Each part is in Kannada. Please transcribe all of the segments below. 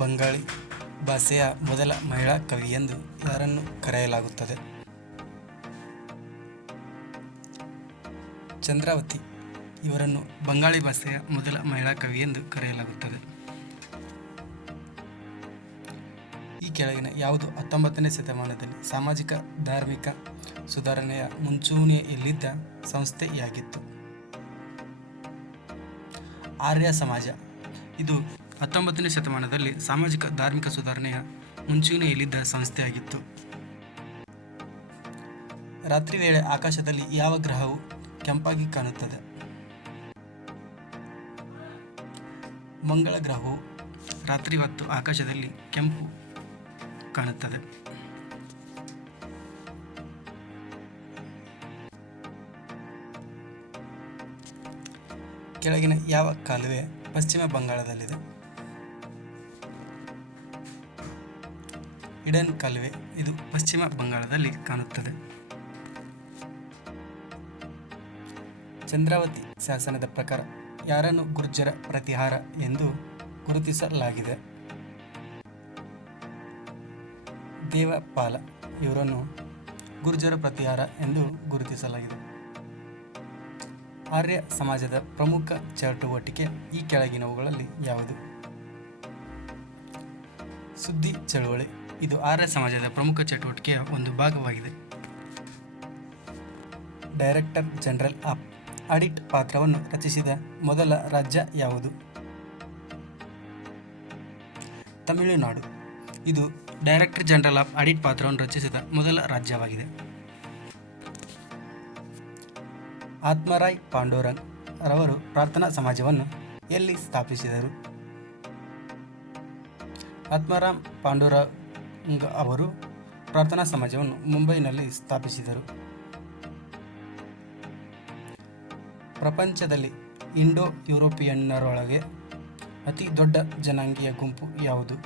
ಬಂಗಾಳಿ ಭಾಷೆಯ ಮೊದಲ ಮಹಿಳಾ ಕವಿ ಎಂದು ಯಾರನ್ನು ಕರೆಯಲಾಗುತ್ತದೆ? ಚಂದ್ರಾವತಿ ಇವರನ್ನು ಬಂಗಾಳಿ ಭಾಷೆಯ ಮೊದಲ ಮಹಿಳಾ ಕವಿ ಎಂದು ಕರೆಯಲಾಗುತ್ತದೆ. ಈ ಕೆಳಗಿನ ಯಾವುದು 19ನೇ ಶತಮಾನದಲ್ಲಿ ಸಾಮಾಜಿಕ ಧಾರ್ಮಿಕ ಸುಧಾರಣೆಯ ಮುಂಚೂಣಿಯಲ್ಲಿದ್ದ ಸಂಸ್ಥೆಯಾಗಿತ್ತು? ಆರ್ಯ ಸಮಾಜ. ಇದು 19ನೇ ಶತಮಾನದಲ್ಲಿ ಸಾಮಾಜಿಕ ಧಾರ್ಮಿಕ ಸುಧಾರಣೆಯ ಮುಂಚೂಣಿಯಲ್ಲಿದ್ದ ಸಂಸ್ಥೆಯಾಗಿತ್ತು. ರಾತ್ರಿ ವೇಳೆ ಆಕಾಶದಲ್ಲಿ ಯಾವ ಗ್ರಹವು ಕೆಂಪಾಗಿ ಕಾಣುತ್ತದೆ? ಮಂಗಳ ಗ್ರಹವು ರಾತ್ರಿ ಹೊತ್ತು ಆಕಾಶದಲ್ಲಿ ಕೆಂಪು ಕಾಣುತ್ತದೆ. ಕೆಳಗಿನ ಯಾವ ಕಾಲುವೆ ಪಶ್ಚಿಮ ಬಂಗಾಳದಲ್ಲಿದೆ? ಹಿಡನ್ ಕಾಲುವೆ. ಇದು ಪಶ್ಚಿಮ ಬಂಗಾಳದಲ್ಲಿ ಕಾಣುತ್ತದೆ. ಚಂದ್ರಾವತಿ ಶಾಸನದ ಪ್ರಕಾರ ಯಾರನ್ನು ಗುರ್ಜರ ಪ್ರತಿಹಾರ ಎಂದು ಗುರುತಿಸಲಾಗಿದೆ? ದೇವಪಾಲ ಇವರನ್ನು ಗುರ್ಜರ ಪ್ರತಿಹಾರ ಎಂದು ಗುರುತಿಸಲಾಗಿದೆ. ಆರ್ಯ ಸಮಾಜದ ಪ್ರಮುಖ ಚಟುವಟಿಕೆ ಈ ಕೆಳಗಿನವುಗಳಲ್ಲಿ ಯಾವುದು? ಸುದ್ದಿ ಚಳುವಳಿ. ಇದು ಆರ್ಯ ಸಮಾಜದ ಪ್ರಮುಖ ಚಟುವಟಿಕೆಯ ಒಂದು ಭಾಗವಾಗಿದೆ. ಡೈರೆಕ್ಟರ್ ಜನರಲ್ ಆಫ್ ಆಡಿಟ್ ಪಾತ್ರವನ್ನು ರಚಿಸಿದ ಮೊದಲ ರಾಜ್ಯ ಯಾವುದು? ತಮಿಳುನಾಡು. ಇದು ಡೈರೆಕ್ಟರ್ ಜನರಲ್ ಆಫ್ ಆಡಿಟ್ ಪಾತ್ರವನ್ನು ರಚಿಸಿದ ಮೊದಲ ರಾಜ್ಯವಾಗಿದೆ. ಆತ್ಮರಾಯ್ ಪಾಂಡುರಂಗ್ ರವರು ಪ್ರಾರ್ಥನಾ ಸಮಾಜವನ್ನು ಎಲ್ಲಿ ಸ್ಥಾಪಿಸಿದರು? ಆತ್ಮಾರಾಮ್ ಪಾಂಡುರಂಗ್ ಅವರು ಪ್ರಾರ್ಥನಾ ಸಮಾಜವನ್ನು ಮುಂಬೈನಲ್ಲಿ ಸ್ಥಾಪಿಸಿದರು. ಪ್ರಪಂಚದಲ್ಲಿ ಇಂಡೋ ಯುರೋಪಿಯನ್ನರೊಳಗೆ ಅತಿ ದೊಡ್ಡ ಜನಾಂಗೀಯ ಗುಂಪು ಯಾವುದು?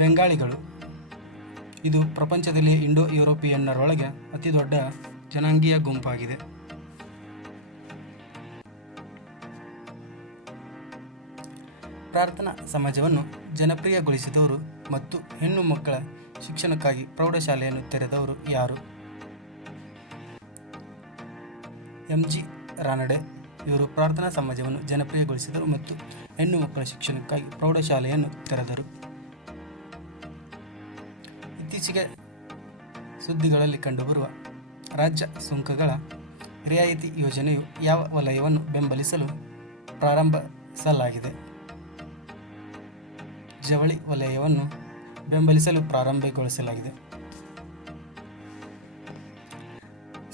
ಬೆಂಗಾಳಿಗಳು. ಇದು ಪ್ರಪಂಚದಲ್ಲಿ ಇಂಡೋ ಯುರೋಪಿಯನ್ನರೊಳಗೆ ಅತಿ ದೊಡ್ಡ ಜನಾಂಗೀಯ ಗುಂಪಾಗಿದೆ. ಪ್ರಾರ್ಥನಾ ಸಮಾಜವನ್ನು ಜನಪ್ರಿಯಗೊಳಿಸಿದವರು ಮತ್ತು ಹೆಣ್ಣು ಮಕ್ಕಳ ಶಿಕ್ಷಣಕ್ಕಾಗಿ ಪ್ರೌಢಶಾಲೆಯನ್ನು ತೆರೆದವರು ಯಾರು? ಎಂ.ಜಿ. ರಾನಡೆ ಇವರು ಪ್ರಾರ್ಥನಾ ಸಮಾಜವನ್ನು ಜನಪ್ರಿಯಗೊಳಿಸಿದರು ಮತ್ತು ಹೆಣ್ಣು ಮಕ್ಕಳ ಶಿಕ್ಷಣಕ್ಕಾಗಿ ಪ್ರೌಢಶಾಲೆಯನ್ನು ತೆರೆದರು. ಇತ್ತೀಚೆಗೆ ಸುದ್ದಿಗಳಲ್ಲಿ ಕಂಡುಬರುವ ರಾಜ್ಯ ಸುಂಕಗಳ ರಿಯಾಯಿತಿ ಯೋಜನೆಯು ಯಾವ ವಲಯವನ್ನು ಬೆಂಬಲಿಸಲು ಪ್ರಾರಂಭಿಸಲಾಗಿದೆ? ಜವಳಿ ವಲಯವನ್ನು ಬೆಂಬಲಿಸಲು ಪ್ರಾರಂಭಗೊಳಿಸಲಾಗಿದೆ.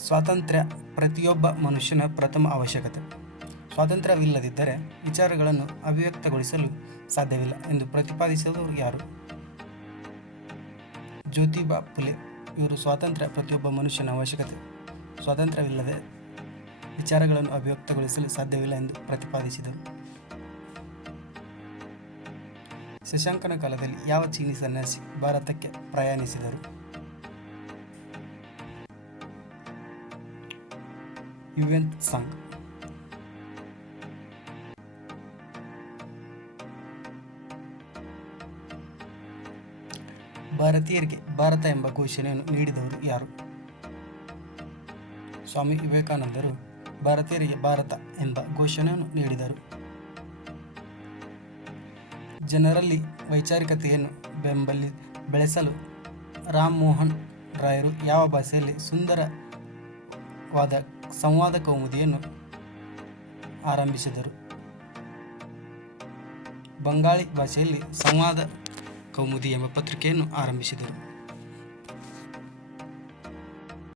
ಸ್ವಾತಂತ್ರ್ಯ ಪ್ರತಿಯೊಬ್ಬ ಮನುಷ್ಯನ ಪ್ರಥಮ ಅವಶ್ಯಕತೆ. ಸ್ವಾತಂತ್ರ್ಯವಿಲ್ಲದಿದ್ದರೆ ವಿಚಾರಗಳನ್ನು ಅಭಿವ್ಯಕ್ತಗೊಳಿಸಲು ಸಾಧ್ಯವಿಲ್ಲ ಎಂದು ಪ್ರತಿಪಾದಿಸಿದವರು ಯಾರು? ಜ್ಯೋತಿಬಾ ಫುಲೆ ಇವರು ಸ್ವಾತಂತ್ರ್ಯ ಪ್ರತಿಯೊಬ್ಬ ಮನುಷ್ಯನ ಅವಶ್ಯಕತೆ, ಸ್ವಾತಂತ್ರ್ಯವಿಲ್ಲದೆ ವಿಚಾರಗಳನ್ನು ಅಭಿವ್ಯಕ್ತಗೊಳಿಸಲು ಸಾಧ್ಯವಿಲ್ಲ ಎಂದು ಪ್ರತಿಪಾದಿಸಿದರು. ಶಶಾಂಕನ ಕಾಲದಲ್ಲಿ ಯಾವ ಚೀನಿ ಸನ್ಯಾಸಿ ಭಾರತಕ್ಕೆ ಪ್ರಯಾಣಿಸಿದರು? ಯುವೆನ್ ಸಾಂಗ್. ಭಾರತೀಯರಿಗೆ ಭಾರತ ಎಂಬ ಘೋಷಣೆಯನ್ನು ನೀಡಿದವರು ಯಾರು? ಸ್ವಾಮಿ ವಿವೇಕಾನಂದರು ಭಾರತೀಯರಿಗೆ ಭಾರತ ಎಂಬ ಘೋಷಣೆಯನ್ನು ನೀಡಿದರು. ಜನರಲ್ಲಿ ವೈಚಾರಿಕತೆಯನ್ನು ಬೆಳೆಸಲು ರಾಮ್ ಮೋಹನ್ ರಾಯರು ಯಾವ ಭಾಷೆಯಲ್ಲಿ ಸುಂದರವಾದ ಸಂವಾದ ಕೌಮುದಿಯನ್ನು ಆರಂಭಿಸಿದರು? ಬಂಗಾಳಿ ಭಾಷೆಯಲ್ಲಿ ಸಂವಾದ ಕೌಮುದಿ ಎಂಬ ಪತ್ರಿಕೆಯನ್ನು ಆರಂಭಿಸಿದರು.